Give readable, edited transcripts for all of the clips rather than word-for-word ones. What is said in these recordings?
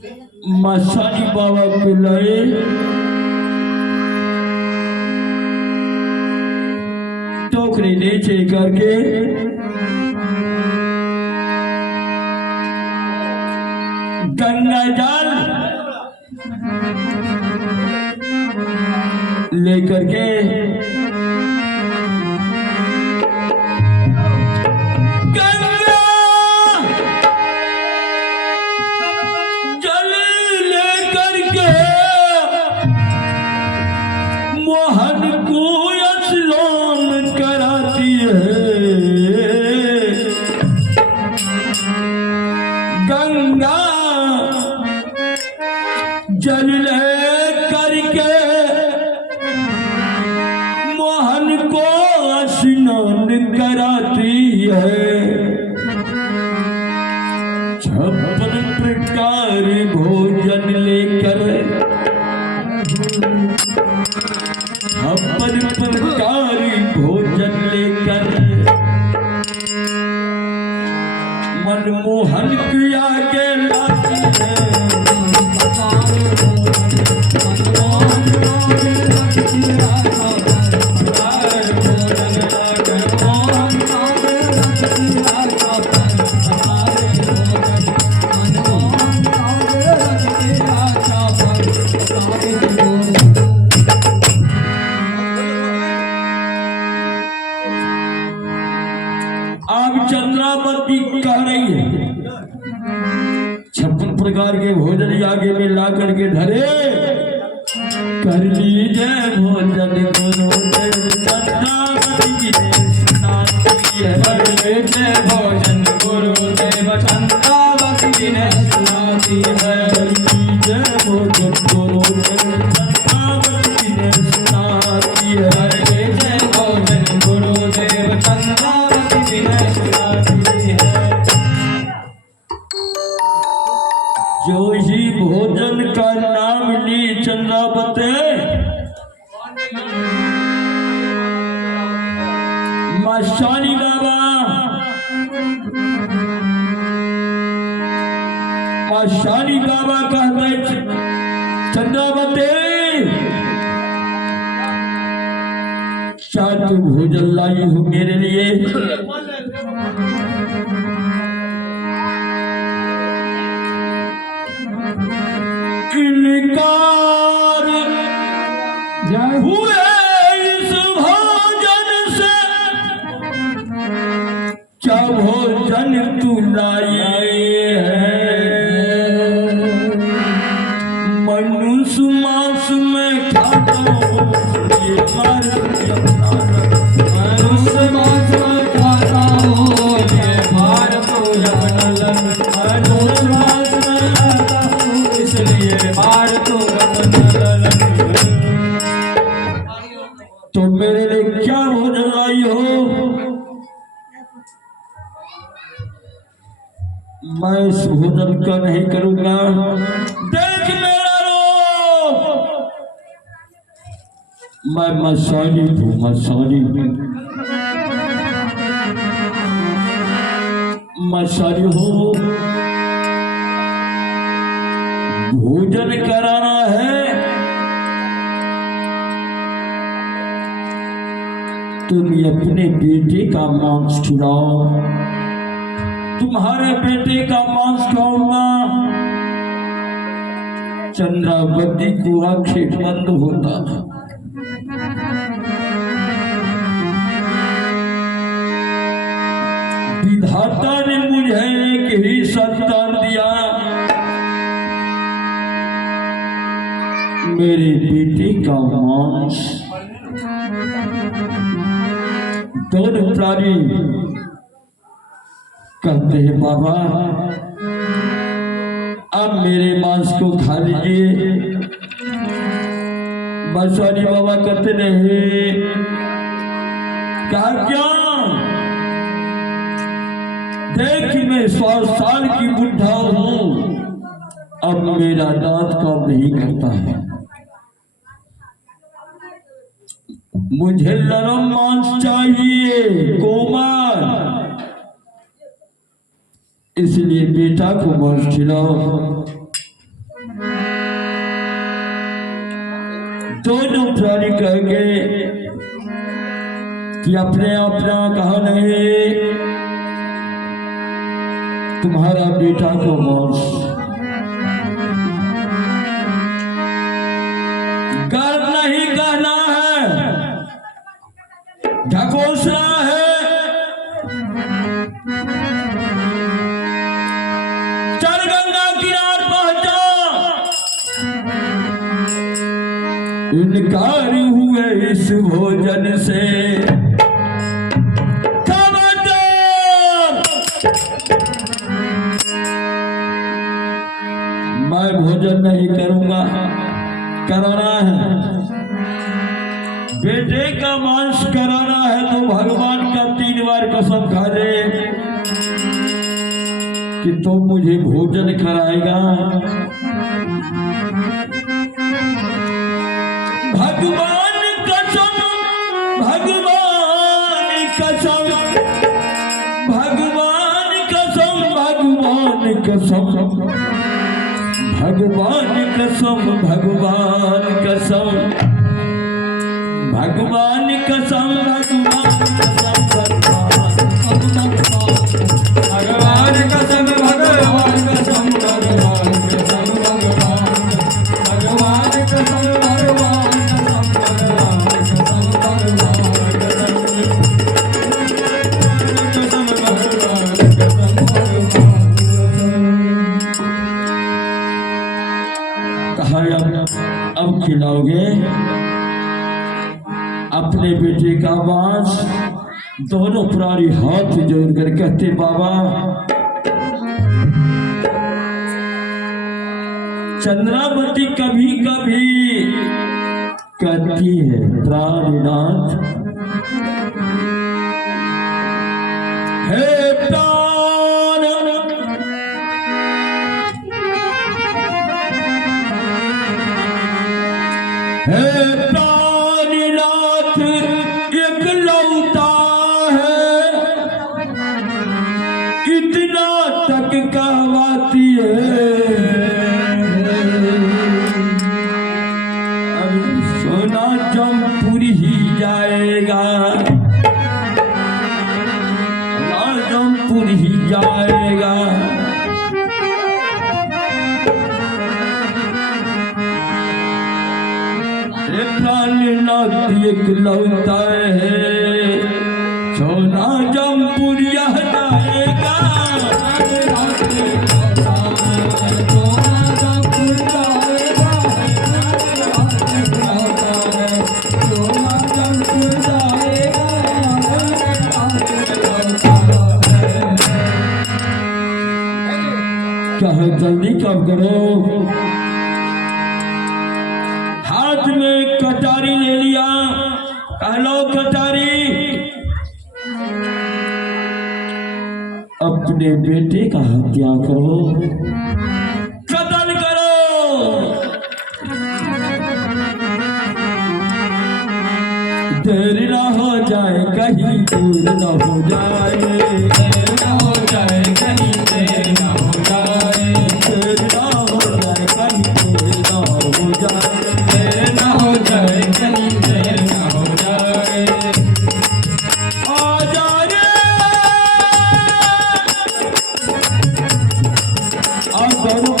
मसानी बाबा के लाए टोकरी नीचे करके गंगा जल लेकर के मोहन को स्नान कराती है। गंगा जल ले करके मोहन को स्नान कराती है। 56 प्रकार भोजन लेकर 56 प्रकार भोजन लेकर मनमोहन की आगे लाती है। अब चंद्रावती कह रही है 56 प्रकार के भोजन आगे में ला करके धरे कर लीजिए भोजन गुरुदेव चंद्रावती ने सुनाती है। कर लीजिए भोजन गुरुदेव चंद्रावती ने सुनाती है। कर लीजिए भोजन गुरुदेव चंद्रावती ने सुनाती है। कर लीजिए भोजन गुरुदेव चंद्रावती ने सुनाती है। जो ही भोजन का नाम ली चंद्रावती मस्तानी बाबा कहते चंद्रावती क्या तू भोजन लाई हो मेरे लिए? इनकार हुए इस भोजन से क्या भोजन तू लाई है? मनुष्य मांस में खाता हूँ मनुष्य मांस में खाता हूँ ये भार तो जगनलन। मनुष्य मांस में खाता हूँ इसलिए भार तो जगनलन। तो मेरे लिए क्या भोजन लाई हो? मैं इस भोजन का नहीं करूंगा। देख मेरा रो मैं मसानी हूँ मसानी हूँ। भोजन कराना है तुम अपने बेटे का मांस खिलाओ। तुम्हारे बेटे का मांस खाऊंगा। चंद्रावती को आंखें बंद होता। विधाता ने मुझे एक ही संतान दिया। मेरे बेटे का मांस दोनों प्राणी कहते हैं बाबा अब मेरे मांस को खा लीजिए। मस्तानी बाबा कहते नहीं। कहा क्या? देख मैं 100 साल की बुढ़ा हूं अब मेरा दांत काम नहीं करता है। मुझे नरम मांस चाहिए कोमल। इसलिए बेटा को मांस खिलाओ। दोनों प्राणी कह गए कि अपने अपना कहा नहीं, तुम्हारा बेटा को मांस गर्व नहीं कहना है, ढकोसना है। चल गंगा किनार पहुंचा, इनकार हुए इस भोजन से। मैं भोजन नहीं करूंगा, कराना है बेटे का मांस कराना है तो भगवान का 3 बार कसम खा ले कि तुम मुझे भोजन कराएगा। भगवान कसम, भगवान कसम, भगवान कसम, भगवान कसम, भगवान कसम, भगवान कसम, भगवान कसम, भगवान कसम, भगवान कसम, भगवान कसम, भगवान कसम, भगवान कसम, अब खिलाओगे अपने बेटे का मांस। दोनों प्राणी हाथ जोड़कर कहते बाबा, चंद्रावती कभी कभी कहती है प्राणनाथ, हे प्राण, हे प्राणनाथ एकलौता है, इतना तक कहवाती है। अब सोना जमपुर ही जाएगा, जमपुर ही जाएगा। प्राणनाथ एकलौता है, सोना जमपुर यह जाएगा। कहो जल्दी कब करो। हाथ में कटारी ले लिया, कहलो कटारी, अपने बेटे का हत्या करो, कत्ल करो। देर न हो जाए कहीं दूर न हो जाए, देर न हो जाए कहीं देर न हो जाए, देर न हो जाए कहीं देर न हो जाए, देर न हो जाए कहीं देर न हो जाए। आ जा रे, आप दोनों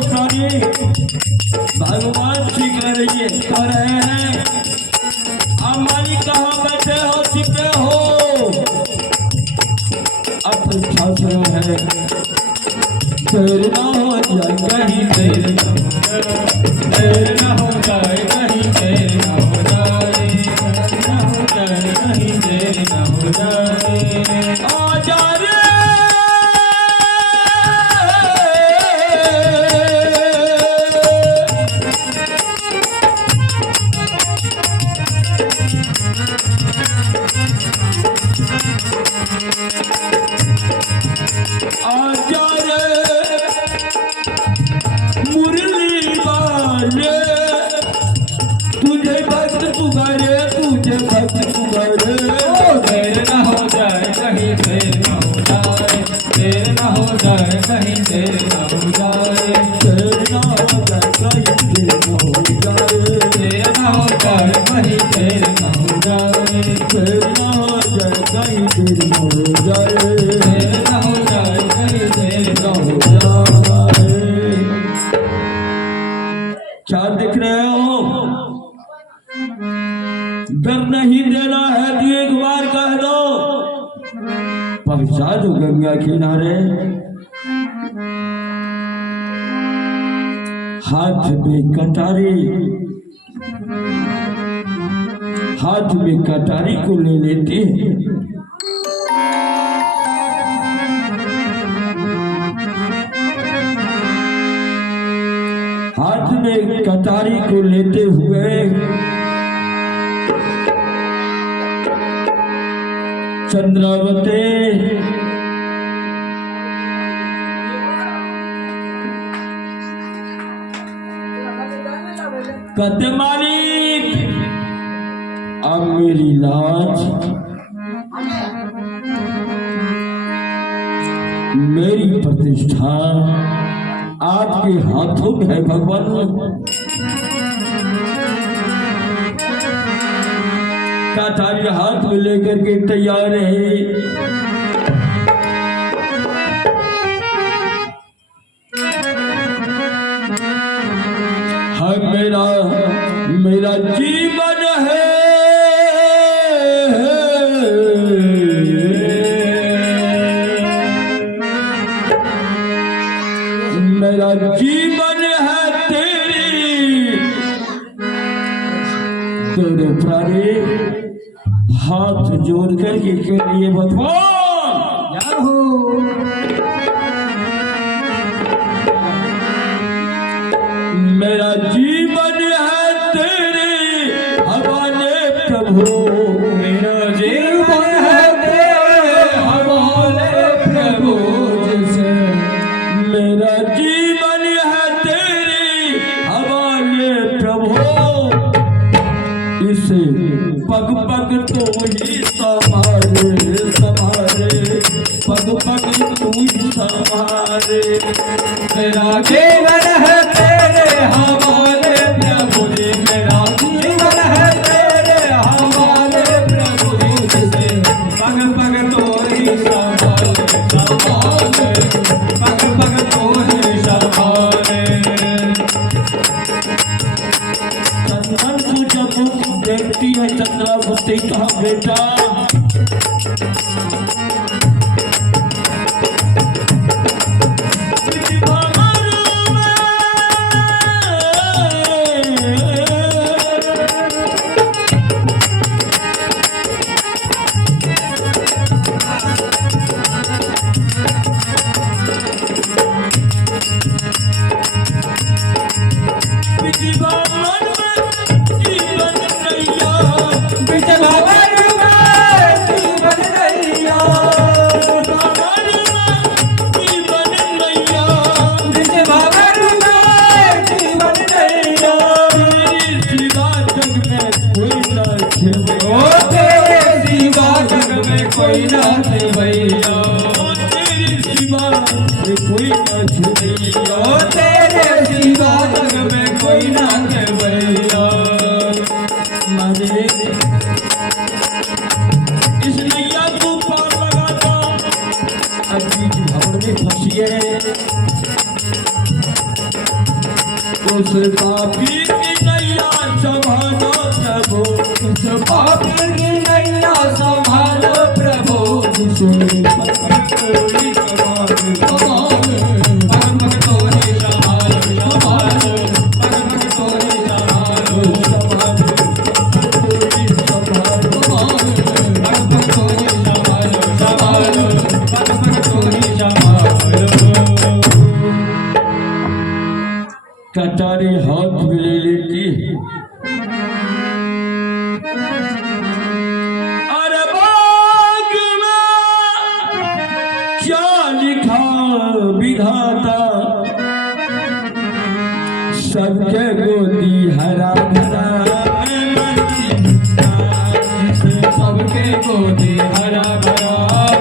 प्राणी भगवान श्री कह रही है, कह रहे हैं आप मालिक कहाँ बैठे हो, छिपे हो, अपेक्षा से है। देर न हो जाए कहीं देर न हो जाए, देर न हो जाए कहीं देर न हो जाए, देर न हो जाए कहीं देर न हो जाए। आ जा रे, आजा रे मुरली वाले, तुझे भक्त पुकारे, तुझे भक्त पुकारे। देर न हो जाए कहीं देर न हो जाए, देर न हो जाए, कहीं देर न हो जाए, देर न हो जाए कहीं देर न हो जाए, देर न हो जाए, कहीं देर न हो जाए, देर न हो जाए कहीं देर न हो जाए, देर न हो जाए, कहीं देर न हो जाए। क्या दिख रहे हो? डर नहीं देना है तो एक बार कह दो, पहुंचा दो गंगा किनारे। हाथ में कटारी, हाथ में कटारी को ले लेते हैं, हाथ में कटारी को लेते हुए चंद्रावती कहते मालिक अब मेरी लाज, मेरी प्रतिष्ठा आपके हाथों में है भगवान। कटारी हाथ में लेकर के तैयार है, मेरा मेरा जीवन है, मेरा जीवन है तेरी, तेरे प्राणी हाथ जोड़ करके के लिए भगवान मेरा जीवन है तेरे हवाले प्रभु, मेरा जीवन है तेरे हवाले प्रभु जिसे, मेरा जीवन है तेरे हवाले प्रभु, इसे पग पग तो ही संभाले संभाले, पग पग तू ही संभाले। मेरा जीवन है तेरे हवाले प्रभु जी, मेरा जीवन है तेरे हवाले प्रभु जी, पग पग तो ही संभाले संभाले, पग पग तो ही संभाले। चंदन को जब देखती है चंद्रावती कहा बेटा कोई ना थे भैया, तेरे सिवा कोई ना थे भैया, तेरे सिवा जग में कोई ना थे भैया। मारे इस नैया को पार लगाता अभी भवन में फंसिए, उस पापी की नैया संभालो प्रभु, उस पापी की नैया संभालो प्रभु, जिसे कोई कमाल पग पग तोरी संभालो संभालो, पग पग तोरी संभालो संभालो कोई संभालो, पग पग तोरी संभालो संभालो, पग पग तोरी संभालो। कटारी हाथ में ले लेती है, अरे बाग में क्या लिखा विधाता, सबके गोदी हरा भरा सबके गोदी हरा भरा,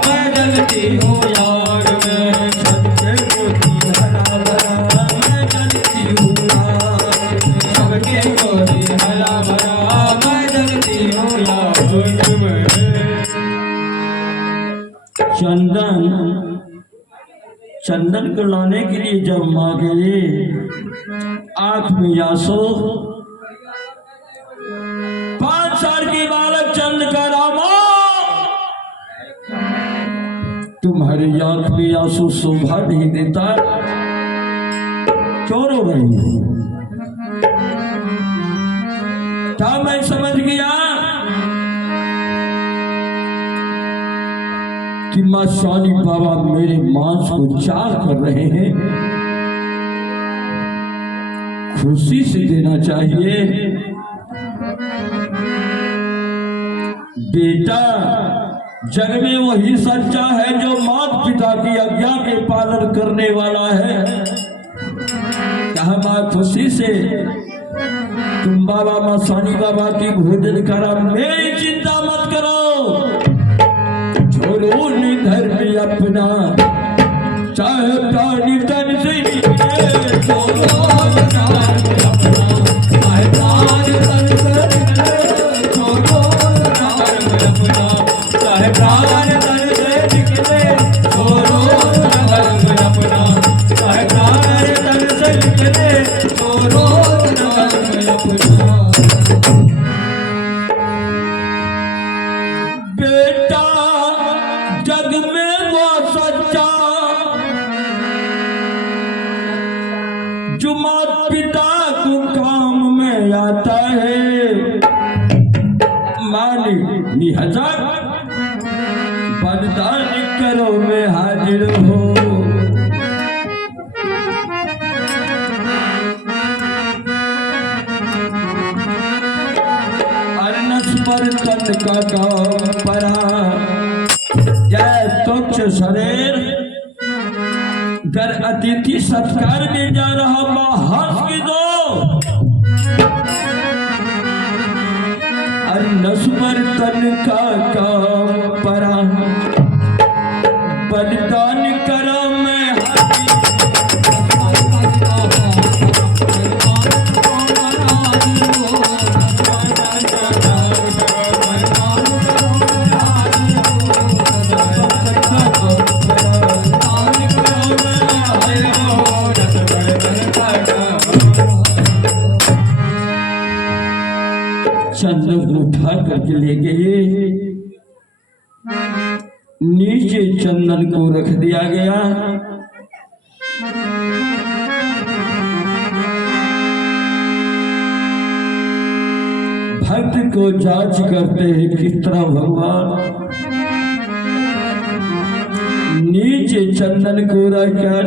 मैं जलती हूँ आग में, चंदन को लाने के लिए जब माँ गए, आंख में आंसू। 5 साल की बालक चंद का रामा, तुम्हारी आंख में आंसू शोभा नहीं देता, क्यों रो रही हो? क्या मैं समझ गया कि मां स्वामी बाबा मेरे मांस को चार कर रहे हैं, खुशी से देना चाहिए। बेटा, जग में वही सच्चा है जो माता पिता की आज्ञा के पालन करने वाला है। कहा मां खुशी से तुम बाबा मां सानी बाबा की भोजन करा, मेरी चिंता मत करो। छोड़ो धर्म अपना, चाहे प्राणी तन से निकले, छोड़ो धर्म अपना, चाहे प्राण तन से निकले, छोड़ो धर्म अपना, चाहे प्राण तन से निकले, छोड़ो धर्म अपना, चाहे प्राण तन से निकले, छोड़ो धर्म अपना। बेटा, जग में वो सच्चा जो माता पिता को काम में आता है, मानी निहजा बलिदान करो में हाजिर हो। अर्नस पर तन का काम परा, जय तुच्छ शरीर, घर अतिथि सत्कार में जा रहा, मां हंस की दो। अर्नस पर तन का काम परा, बलिदान करो मैं चंदन को उठा करके ले गए, नीचे चंदन को रख दिया गया। भक्त को जांच करते हैं किस तरह भगवान, नीचे चंदन को रखकर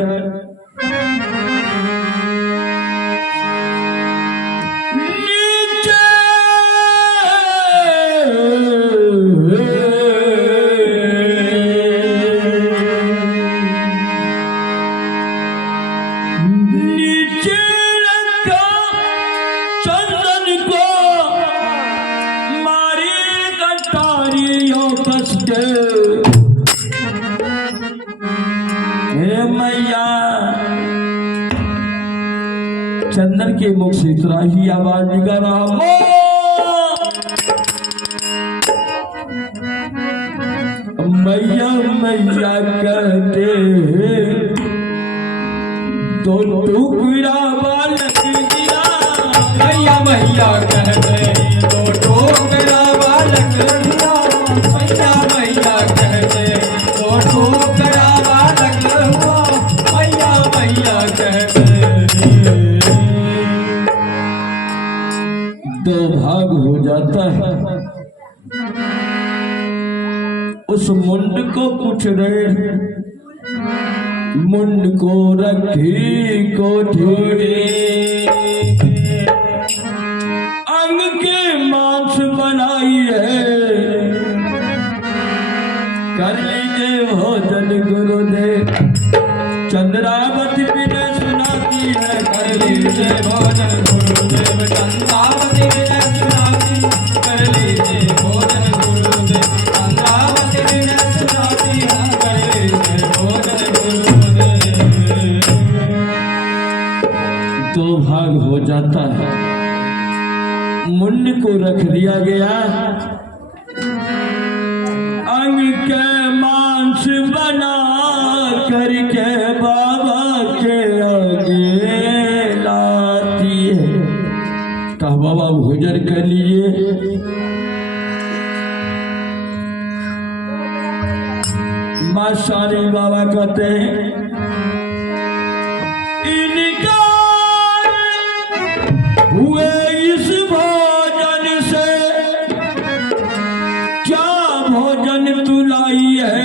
चंदन के मुख से इतना ही आवाज निकल रहा, मैया मैया कहते तो टुकड़ा बालक गिरा, मैया मैया कहते तो टुकड़ा बालक गिरा, मैया मैया कहते तो टुकड़ा बालक हुआ, मैया मैया कहते। दो भाग हो जाता है, उस मुंड को कुछ रहे, मुंड को रखी कोठरी, अंग के मांस बनाई है, कर लीजिए भोजन गुरुदेव। चंद्रावती विनय सुनाती है, कर लीजिए भोजन गुरुदेव। चंद्रावती विनय सुनाती, कर लीजिए भोजन गुरुदेव। चंद्रावती विनय सुनाती है, कर लीजिए भोजन गुरुदेव। दो भाग हो जाता है, मुंड को रख दिया गया, अंग के मांस भोजन कर लीजिए। माँ शानी बाबा कहते हैं इनकार हुए इस भोजन से, क्या भोजन तू लाई है?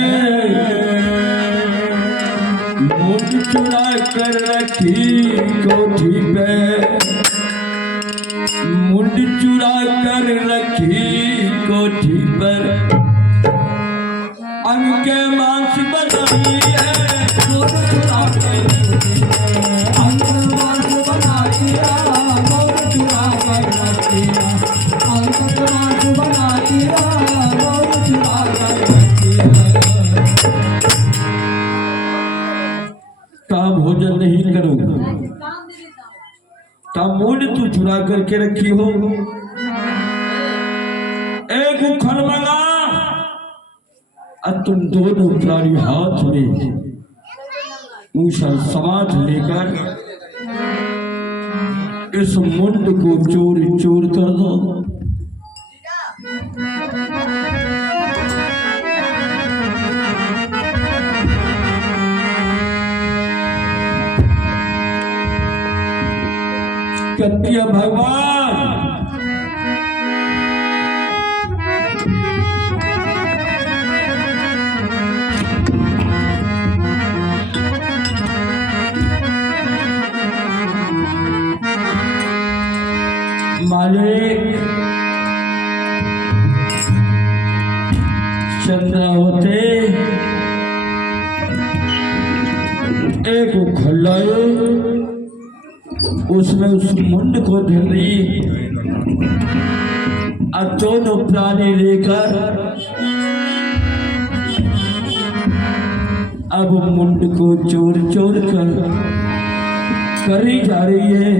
मुंड चुरा कर रखी कोठी पे, मुंड चुरा कर रखी कोठी पर, अंग के मांस बनाई है। मोर चुरा के रखी है, अंग मांस बनाई है। मोर चुरा के रखी है, अंग मांस बनाई है। मोर चुरा के रखी है। का भोजन नहीं करूंगा, का मूड तू चुरा करके रखी हो। एक उखड़ मंगा और तुम दोनों प्राणी हाथ में मूसल समाज लेकर इस मुंड को चोर चोर कर दो। कत्या भगवान मालिक चंद्रावते एक खल्लाए, उसमें उस मुंड को धरी और दोनों प्राणी लेकर अब मुंड को चोर चोर कर करी जा रही है।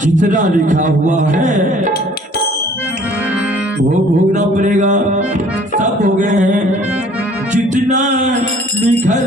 जितना लिखा हुआ है वो भोगना पड़ेगा। सब हो गए हैं, जितना लिखल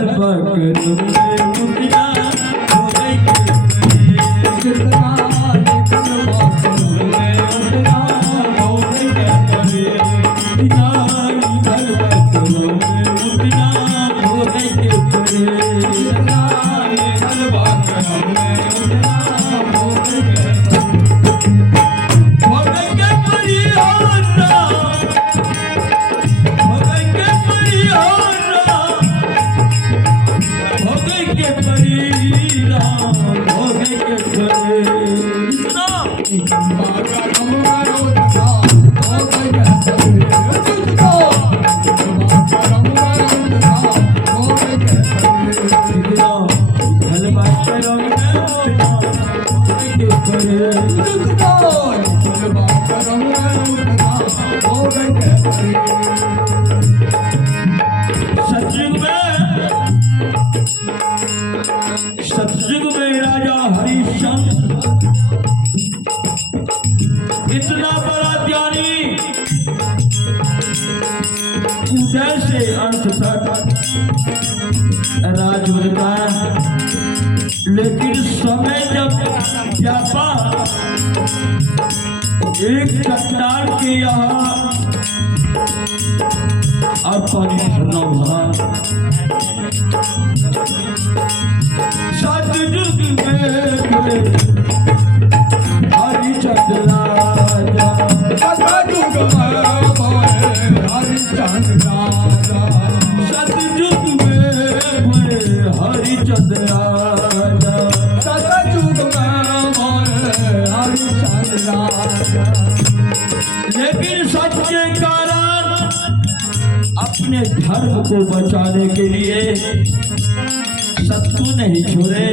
सतयुग में राजा हरिश्चंद्र इतना बड़ा ज्ञानी, उदय से अंत तक राज होता, लेकिन समय जब व्यापा एक चट्टान के यहाँ अब पानी भरना भरा। सतयुग में हरिचंद्र राजा, सतयुग में हरिचंद्र राजा, सतयुग में हरिचंद्र राजा, सतयुग में अपने धर्म को बचाने के लिए शत्रु नहीं छोड़े।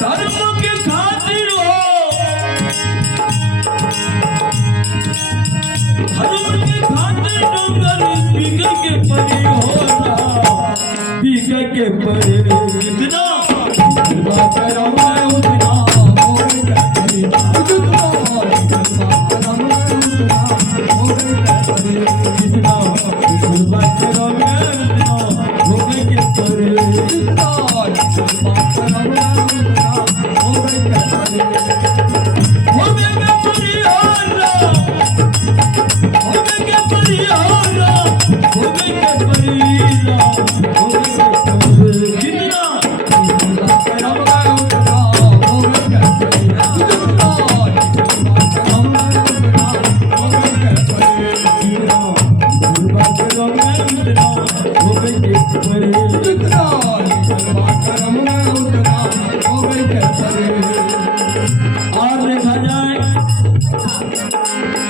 धर्म के खातिर हो, धर्म के खातिर डोंगर बिगड़ के परे होना, बिगड़ के परे जितना करो मैं उतना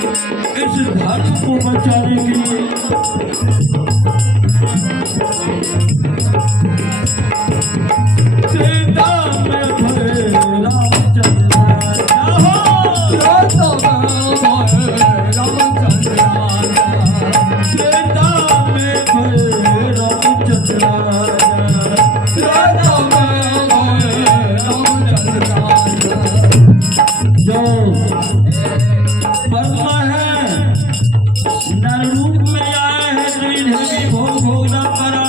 धर्म को बचाने के लिए त्रेता में भरे रामचंद्र त्रेता में भरे रामचंद्र जो परमा है नर रूप में आया है, त्रिधर्मी भोग भोगना पड़ा।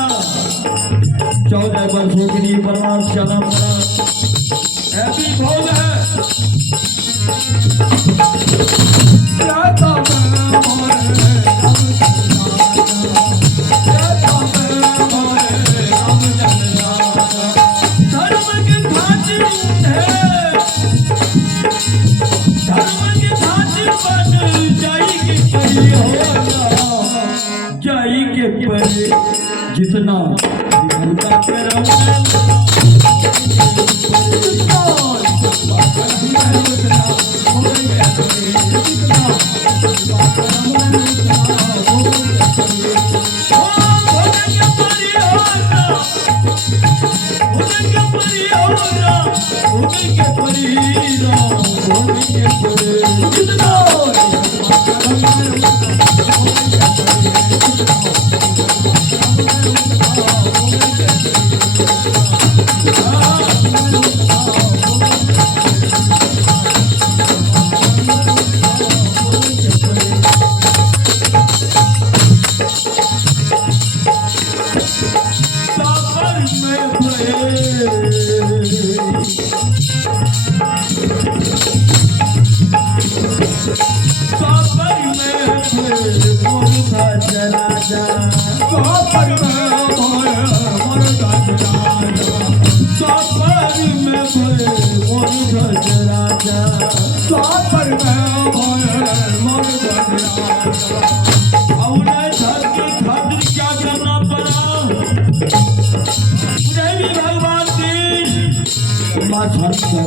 14 वर्षों के लिए वनवास चलना पड़ा, ऐसी भोग है। धर्म की खातिर है, धर्म की खातिर बन जाएगी परी होना, जाई के परे जितना निकलता करो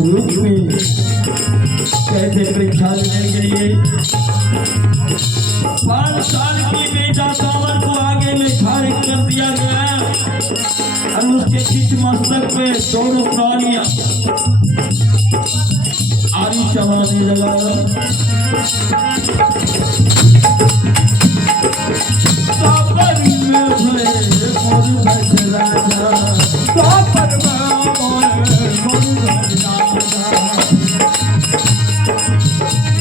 रूप में कैसे परीक्षा लेने के लिए 5 साल की बेटा कांवर को आगे में खड़े कर दिया गया और उसके बीच मस्तक पे दोनों प्राणियां आरी चलाने लगा।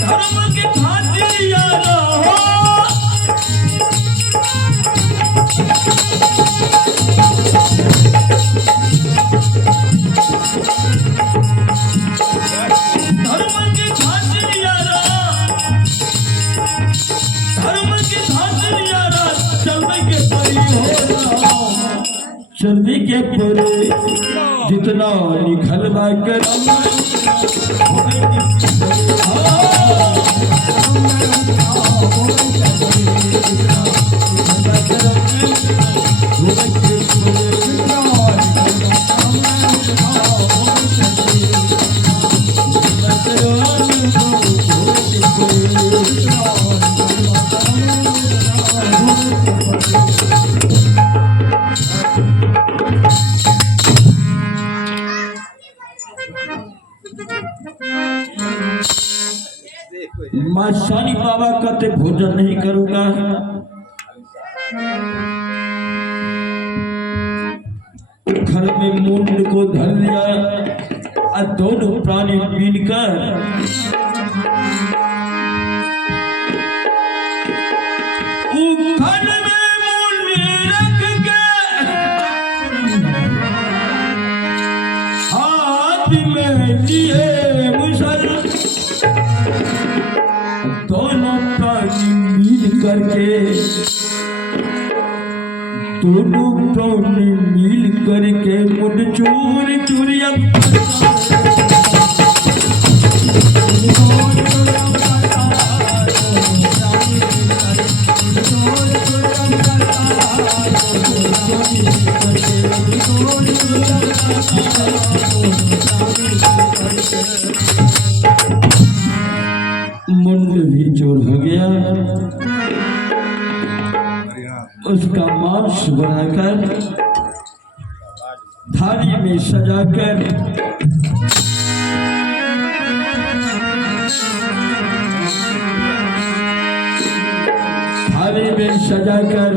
धर्म के खातिर यारा हो, धर्म के खातिर यारा, धर्म के खातिर यारा, चलने के परी होना, चलने के परे जितना निखलवा कर Oh माशानी बाबा कहते भोजन नहीं करूंगा। घर में मुंड को धर लिया और दोनों प्राणी मिलकर घर में मुंड रख के हाथ में लिए मुसल, दोनों प्राणी मिल करके दोनों प्राणी मिल करके मुझ चोर चोरिया मुंड भी चोर हो गया। उसका मांस बनाकर थाली में सजाकर थाली में सजाकर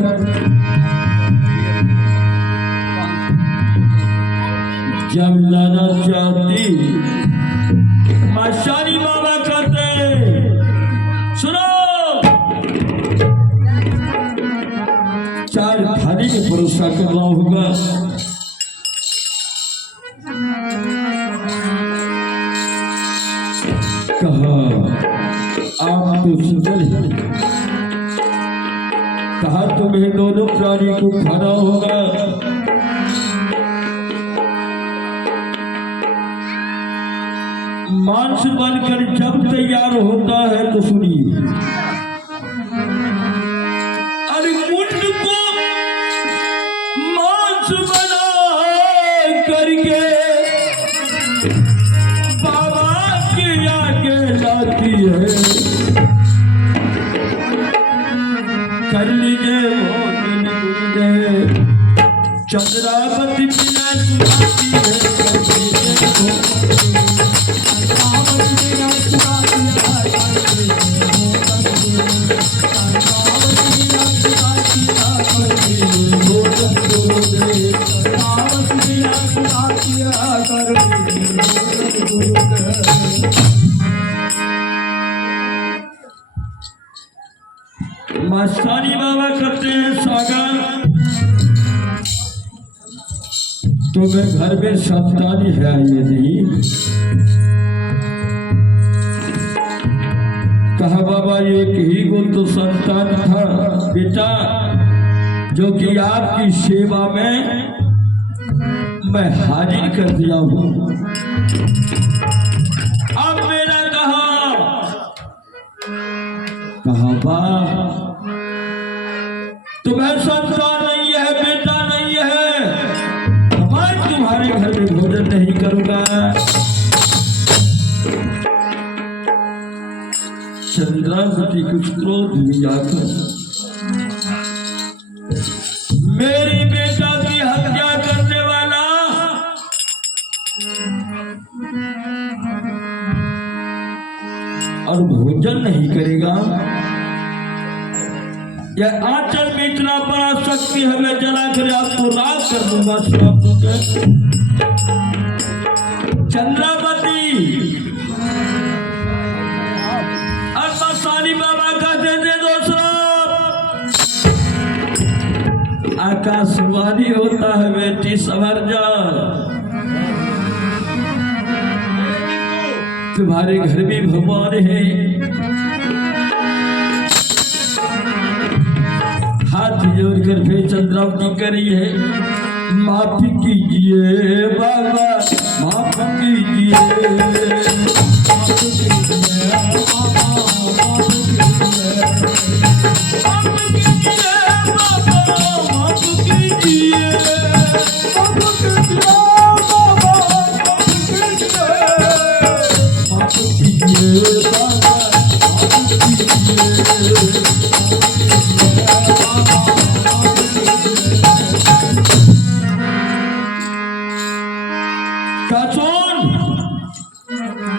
जब लाना चाहती माशानी बाबा कहते सुनो, चार थाली में परोसा करना होगा। कहा आप तो सुंदर हैं, कहा तुम्हें दोनों प्राणी को खाना होगा। मांस बनकर जब तैयार होता है तो सुनिए, अरे मुंड को मांस बना करके बाबा के आगे लाती है। कर लीजिए चंद्रावती बिना सुनाती है, मास्टानी बाबा करते हैं सागर, तो मैं घर में संतानी है ये नहीं। कहा बाबा एक ही को तो संतान था बेटा, जो कि आपकी सेवा में मैं हाजिर कर दिया हूं। अब मेरा कहा वाह, तुम्हें संतान नहीं है, बेटा नहीं है, मैं तुम्हारे घर में भोजन नहीं करूंगा। चंद्रावती कुछ क्रोध में जाकर मेरी बेटा की हत्या करने वाला और भोजन नहीं करेगा, यह आंचल में इतना बड़ा शक्ति है, मैं जलाकर आपको राख कर दूंगा। चंद्रावती और मसानी बाबा का दे दोस्तों, आकाशवाणी होता है बेटी संवर जा, तुम्हारे घर में भगवान है। हाथ जोड़कर फिर चंद्रावती करी है, माफ कीजिए बाबा, माफ कीजिए,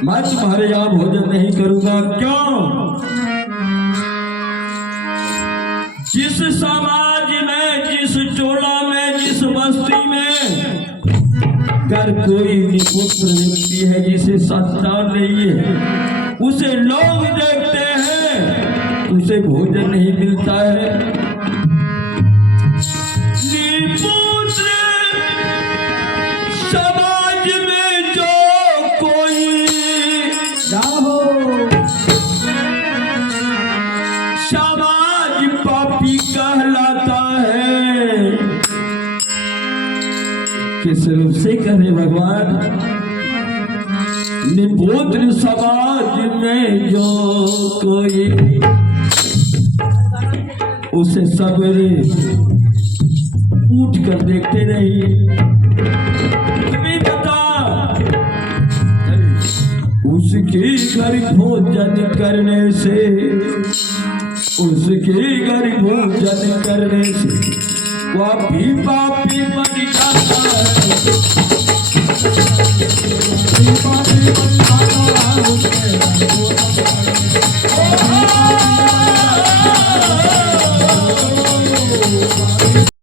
मैं तुम्हारे यहाँ भोजन नहीं करूंगा। क्यों? जिस समाज में, जिस टोला में, जिस बस्ती में अगर कोई निपुत्र व्यक्ति है जिसे संतान नहीं है, उसे लोग देखते हैं, उसे भोजन नहीं मिलता है। निपुत्र समाज में जो कोई जाहो समाज पापी कहलाता है। किस रूप से करे भगवान? निपुत्र समाज में जो कोई, उसे सवेरे उठ कर देखते नहीं। तुम्हें बता, उसके घर भोजन करने से, उसके घर भोजन करने से पापी पापी बन जाता